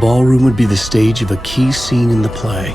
ballroom would be the stage of a key scene in the play.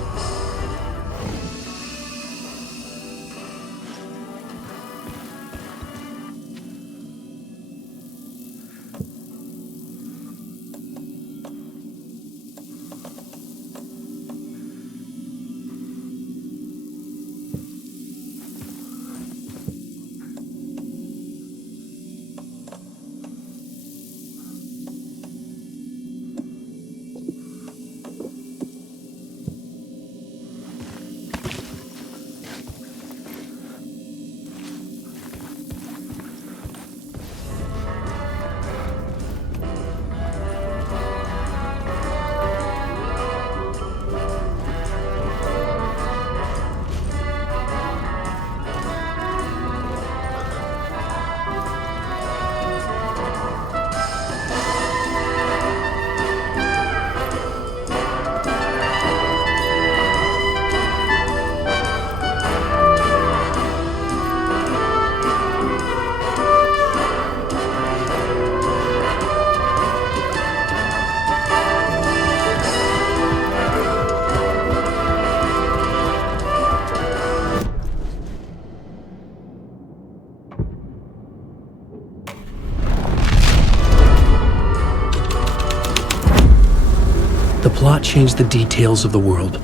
The plot changed the details of the world.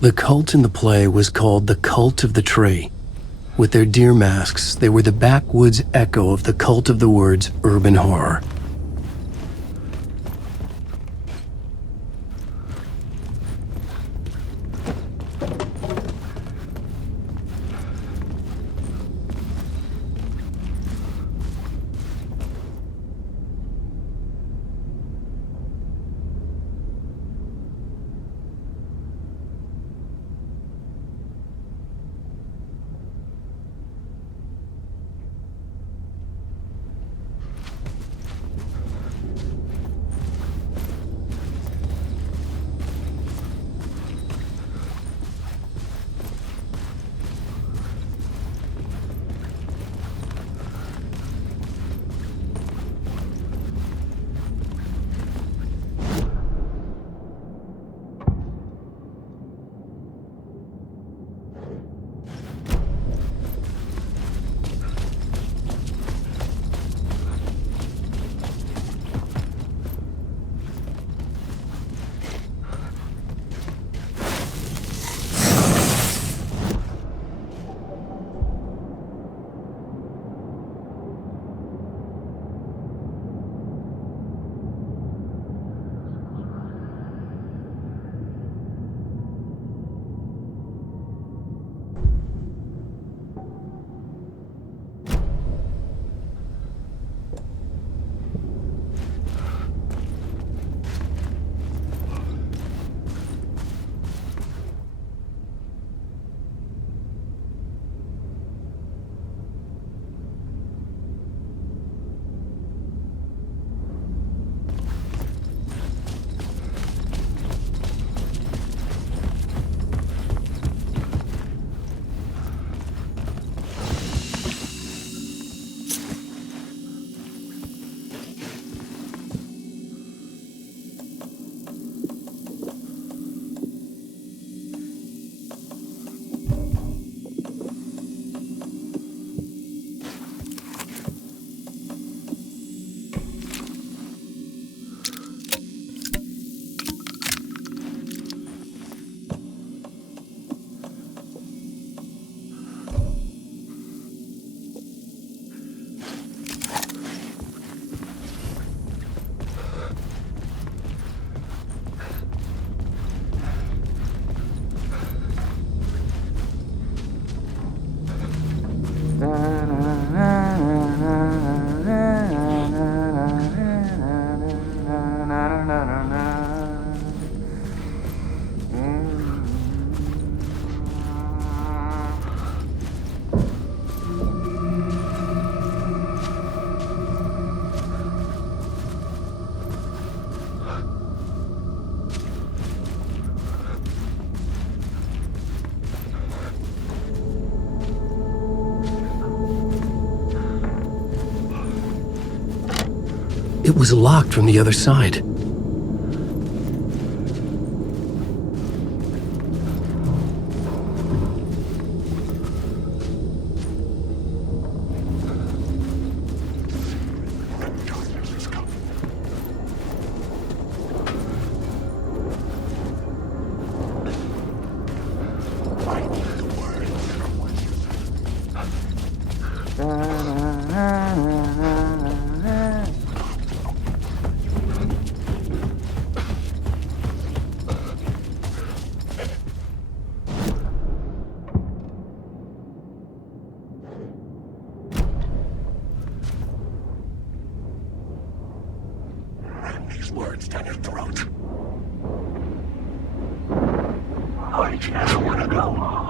The cult in the play was called the Cult of the Tree. With their deer masks, they were the backwoods echo of the cult of the word's urban horror. It was locked from the other side. Words down your throat. I just want to go home.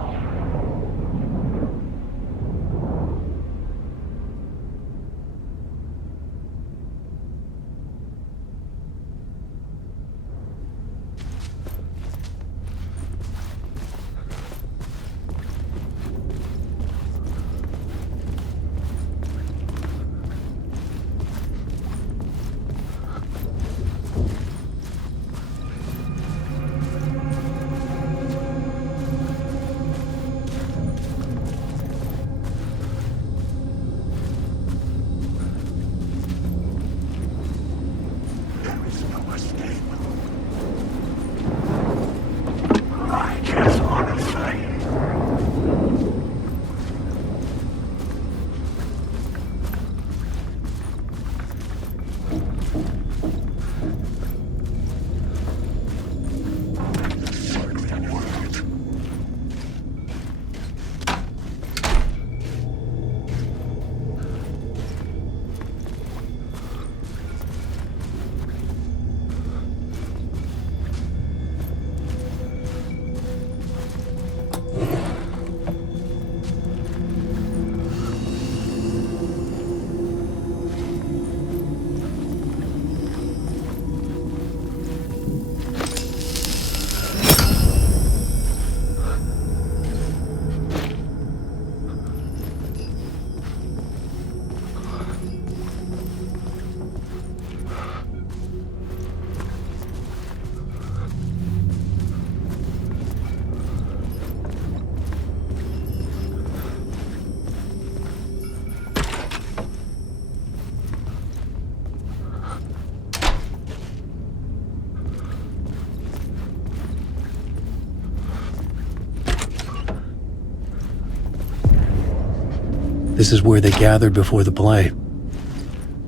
This is where they gathered before the play.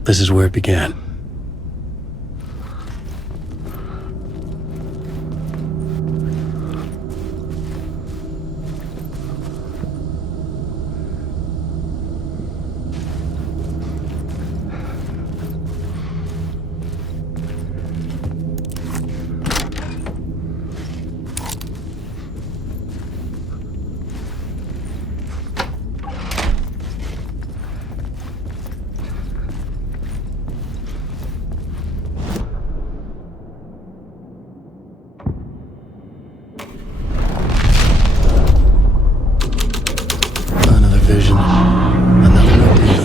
This is where it began. Vision. Another idea.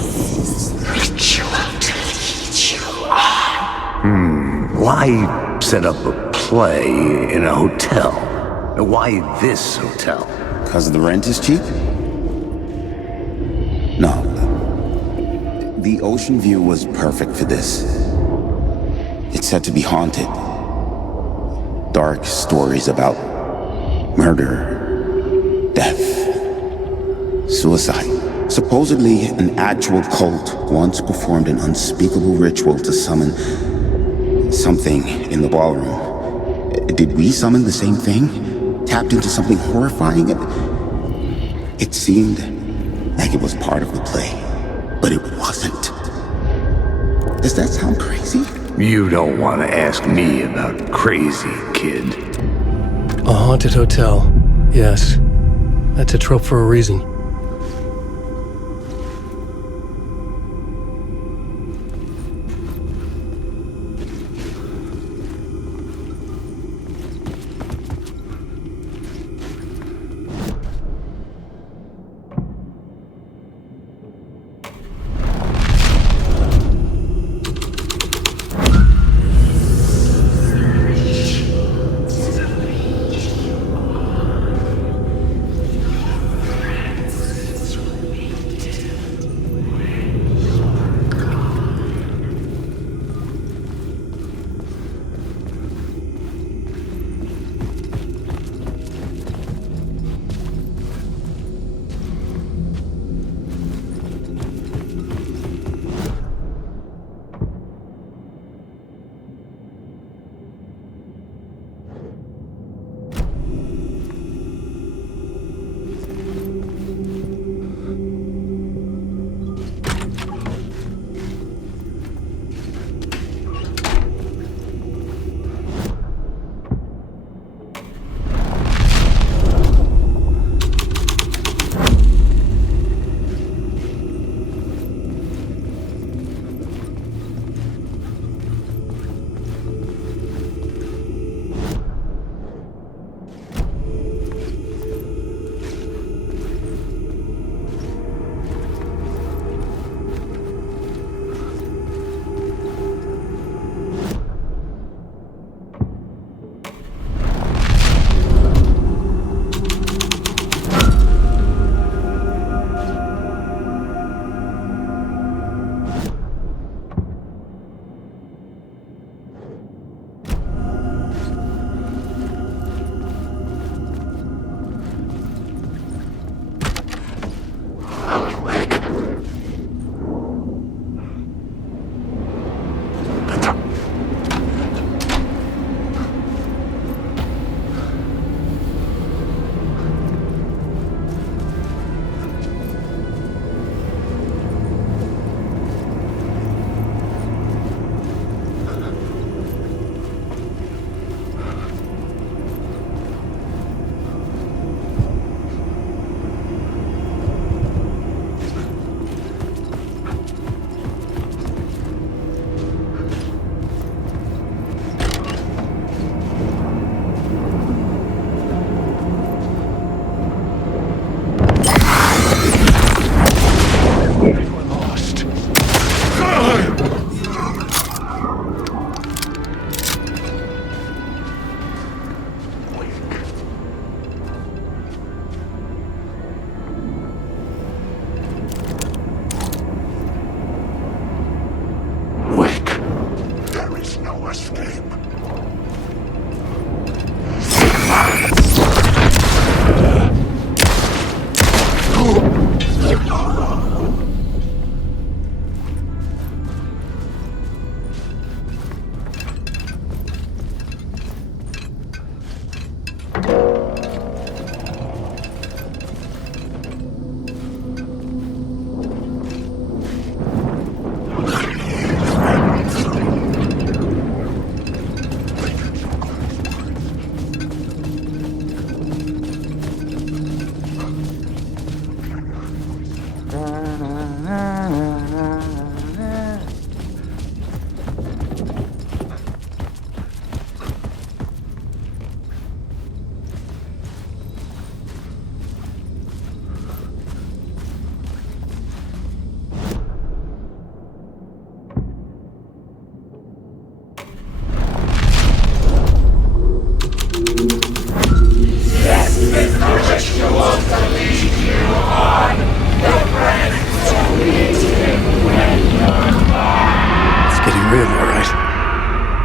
Why set up a play in a hotel? Why this hotel? Because the rent is cheap? No. The ocean view was perfect for this. It's said to be haunted. Dark stories about murder, death, suicide. Supposedly, an actual cult once performed an unspeakable ritual to summon something in the ballroom. Did we summon the same thing? Tapped into something horrifying? It seemed like it was part of the play, but it wasn't. Does that sound crazy? You don't want to ask me about crazy, kid. A haunted hotel. Yes. That's a trope for a reason. no escape.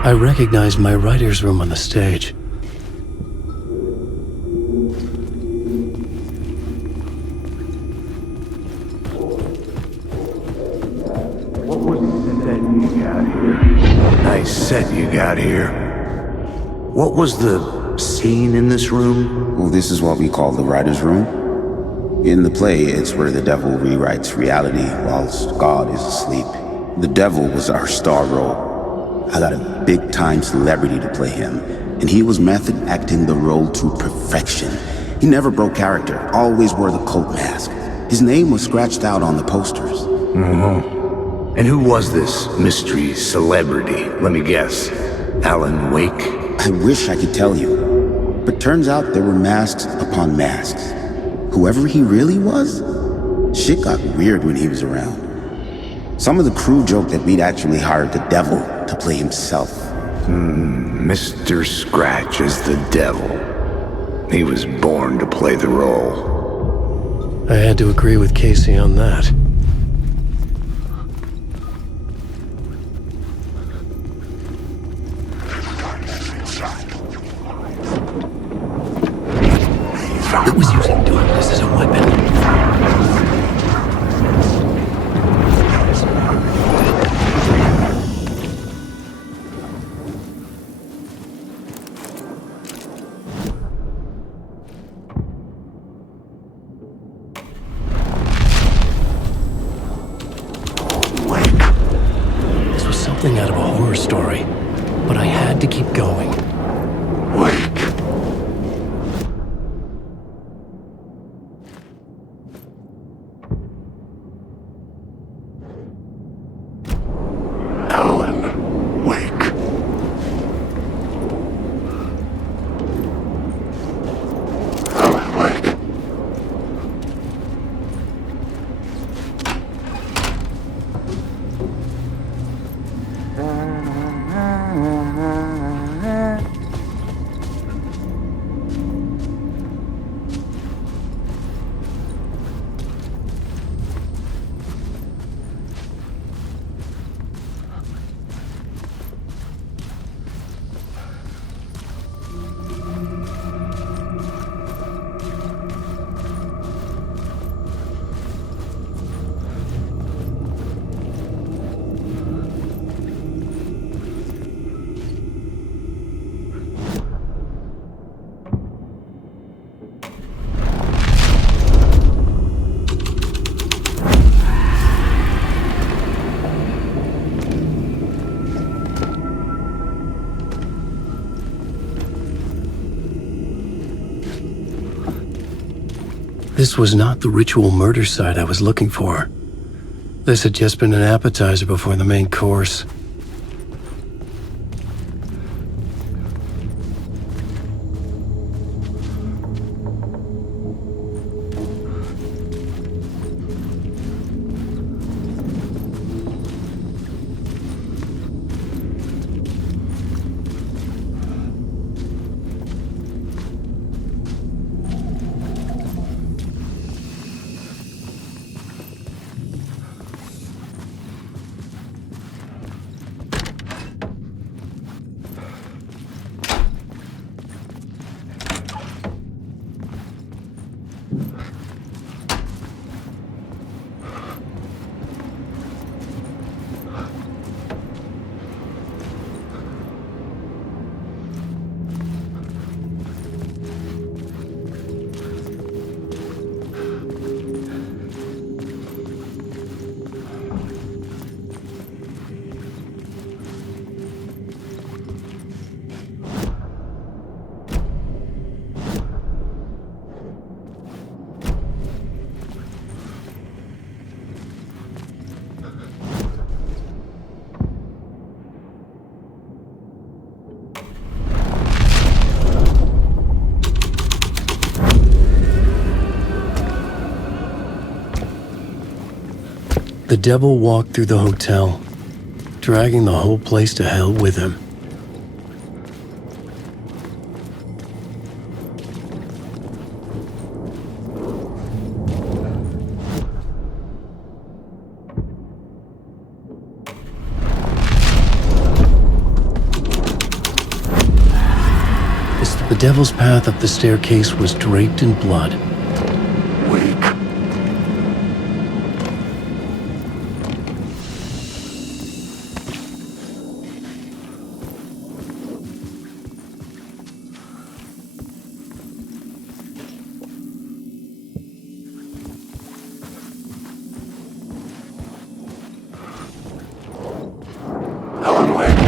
I recognized my writer's room on the stage. What was the set you got here? Nice set you got here. What was the scene in this room? Well, this is what we call the writer's room. In the play, it's where the devil rewrites reality whilst God is asleep. The devil was our star role. I got a big-time celebrity to play him, and he was method acting the role to perfection. He never broke character, always wore the cult mask. His name was scratched out on the posters. And who was this mystery celebrity? Let me guess. Alan Wake? I wish I could tell you, but turns out there were masks upon masks. Whoever he really was, shit got weird when he was around. Some of the crew joked that we'd actually hired the devil to play himself. Mr. Scratch is the devil. He was born to play the role. I had to agree with Casey on that. It was using darkness as a weapon. Something out of a horror story, but I had to keep going. Wake. Alan, wake. Alan, wake. This was not the ritual murder site I was looking for. This had just been an appetizer before the main course. The devil walked through the hotel, dragging the whole place to hell with him. The devil's path up the staircase was draped in blood. Wake. Helen, wake.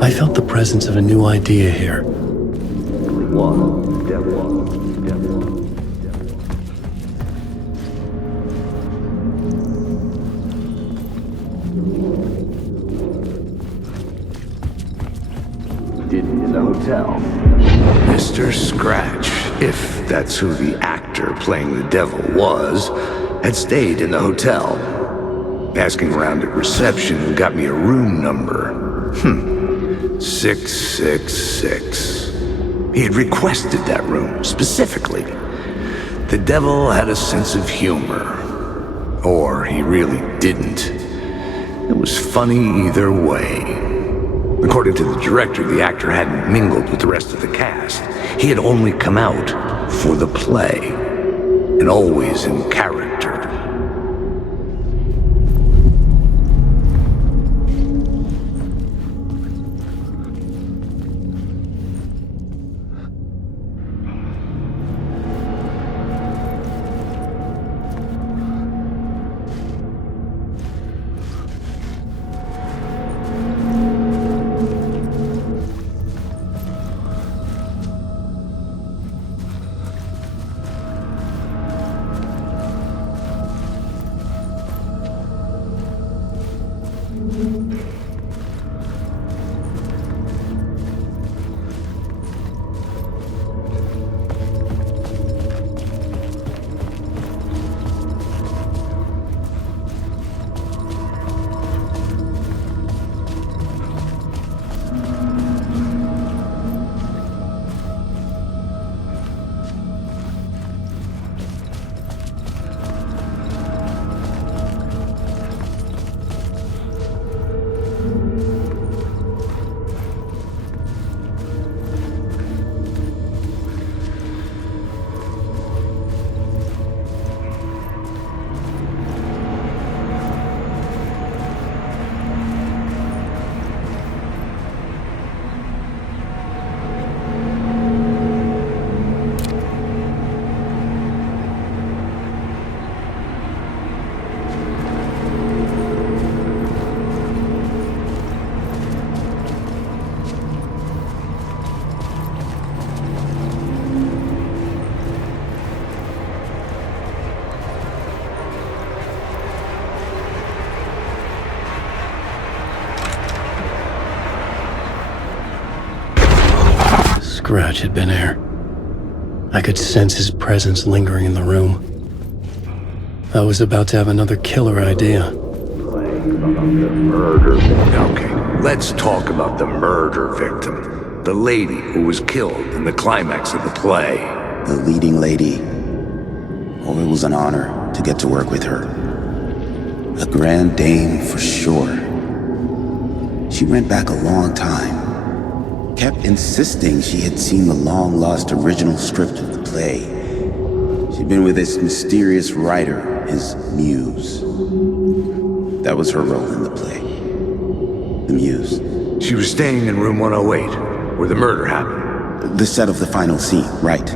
I felt the presence of a new idea here. In the hotel. Mr. Scratch, if that's who the actor playing the devil was, had stayed in the hotel. asking around at reception and got me a room number. 666. He had requested that room, specifically. The devil had a sense of humor. Or he really didn't. It was funny either way. According to the director, the actor hadn't mingled with the rest of the cast. He had only come out for the play, and always in character. Scratch had been there. I could sense his presence lingering in the room. I was about to have another killer idea. Okay, let's talk about the murder victim. The lady who was killed in the climax of the play. The leading lady. Oh, it was an honor to get to work with her. A grand dame for sure. She went back a long time. Kept insisting she had seen the long-lost original script of the play. She'd been with this mysterious writer, his muse. That was her role in the play. The muse. She was staying in room 108, where the murder happened. The set of the final scene, right.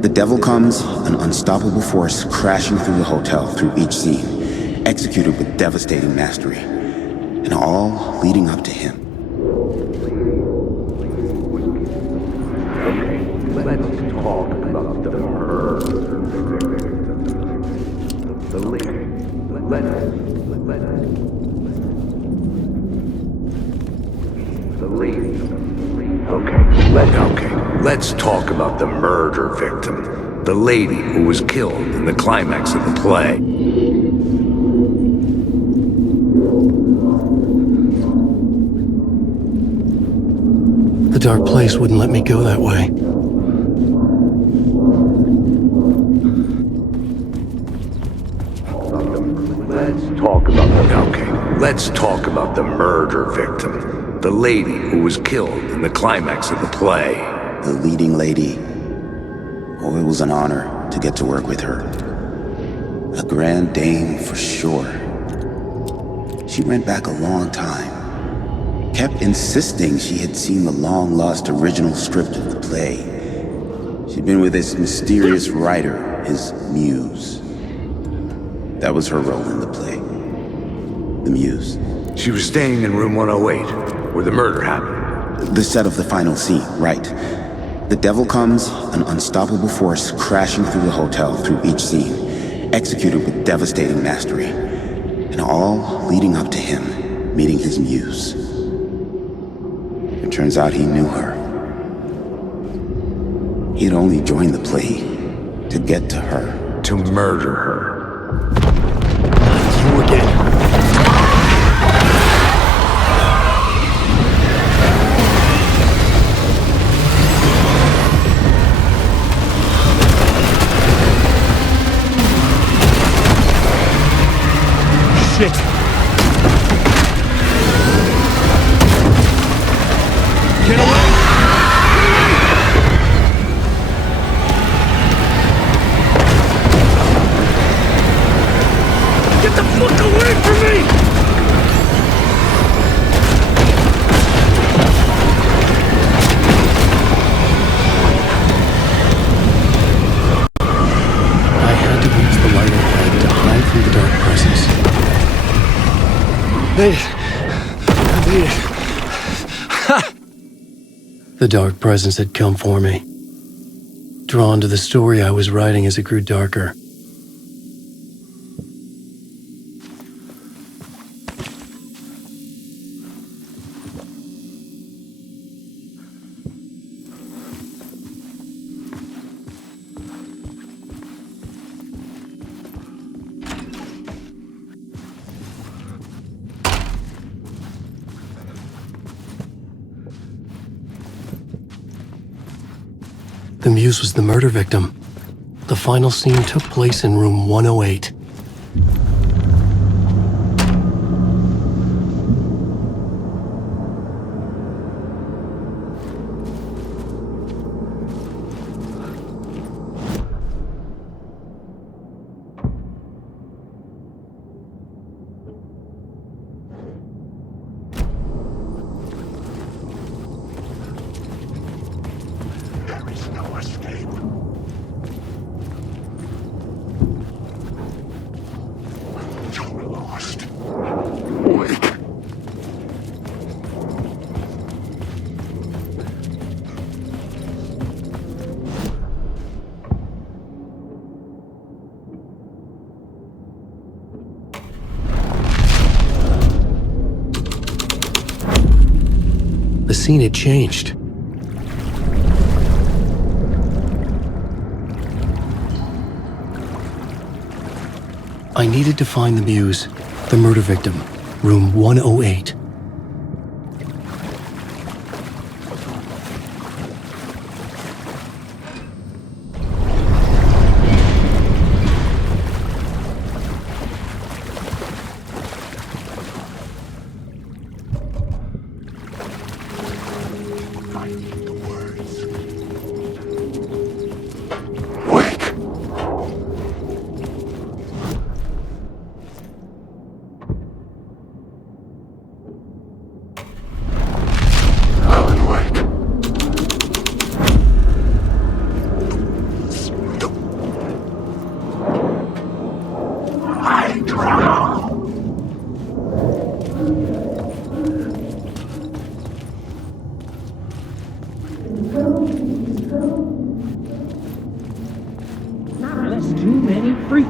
The devil comes, an unstoppable force crashing through the hotel through each scene, executed with devastating mastery, and all leading up to him. Let's talk about the murder. The lady. Let's talk about the murder victim. The lady who was killed in the climax of the play. The dark place wouldn't let me go that way. Let's talk about the murder victim. The lady who was killed in the climax of the play. The leading lady. Oh, it was an honor to get to work with her. A grand dame for sure. She went back a long time. Kept insisting she had seen the long-lost original script of the play. She'd been with this mysterious writer, his muse. That was her role in the play. The muse. She was staying in room 108, where the murder happened. The set of the final scene, right. The devil comes, an unstoppable force crashing through the hotel through each scene, executed with devastating mastery, and all leading up to him meeting his muse. It turns out he knew her. He had only joined the play to get to her. To murder her. You again. Made it. I made it. The dark presence had come for me. Drawn to the story I was writing as it grew darker. The muse was the murder victim. The final scene took place in room 108. The scene had changed. I needed to find the muse, the murder victim, room 108.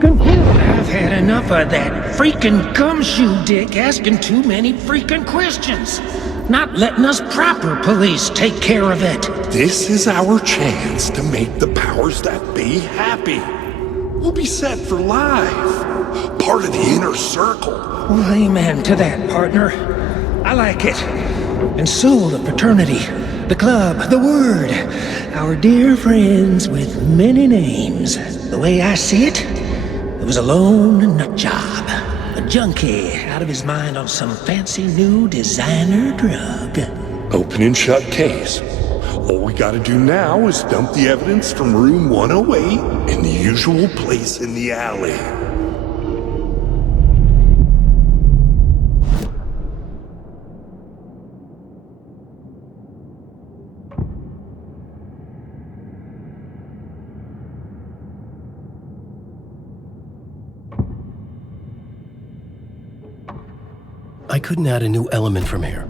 I've had enough of that freaking gumshoe dick asking too many freaking questions. Not letting us proper police take care of it. This is our chance to make the powers that be happy. We'll be set for life. Part of the inner circle. Well, amen to that, partner. I like it. And so the fraternity, the club, the word. Our dear friends with many names. The way I see it, it was a lone nut job. A junkie out of his mind on some fancy new designer drug. Open and shut case. All we gotta do now is dump the evidence from room 108 in the usual place in the alley. I couldn't add a new element from here.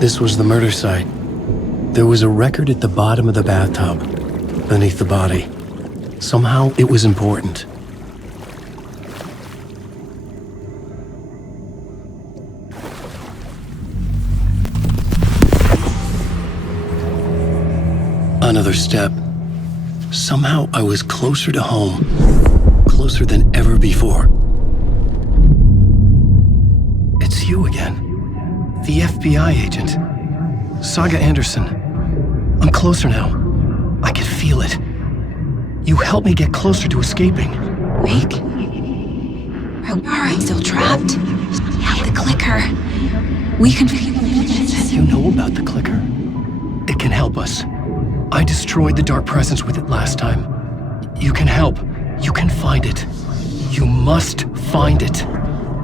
This was the murder site. There was a record at the bottom of the bathtub, beneath the body. Somehow it was important. Another step. Somehow I was closer to home. Closer than ever before. It's you again. The FBI agent. Saga Anderson. I'm closer now. I can feel it. You helped me get closer to escaping. Wake? Or are I still trapped? I have the clicker. We can... You know about the clicker. It can help us. I destroyed the dark presence with it last time. You can help. You can find it. You must find it.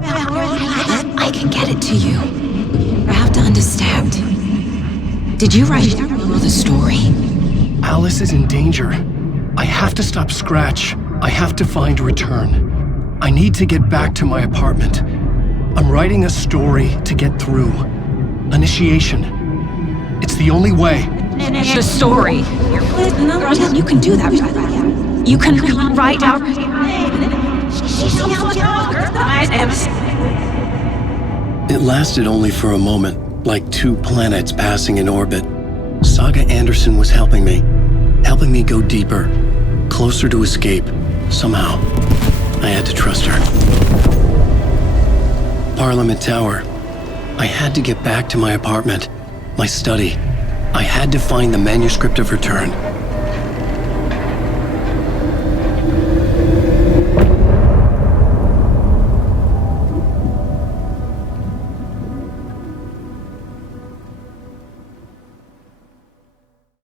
I can get it to you. I have to understand. Did you write the story? Alice is in danger. I have to stop Scratch. I have to find Return. I need to get back to my apartment. I'm writing a story to get through. Initiation. It's the only way. The story. You can do that. You can write out. It lasted only for a moment, like two planets passing in orbit. Saga Anderson was helping me go deeper, closer to escape. Somehow, I had to trust her. Parliament Tower. I had to get back to my apartment, my study. I had to find the manuscript of Return.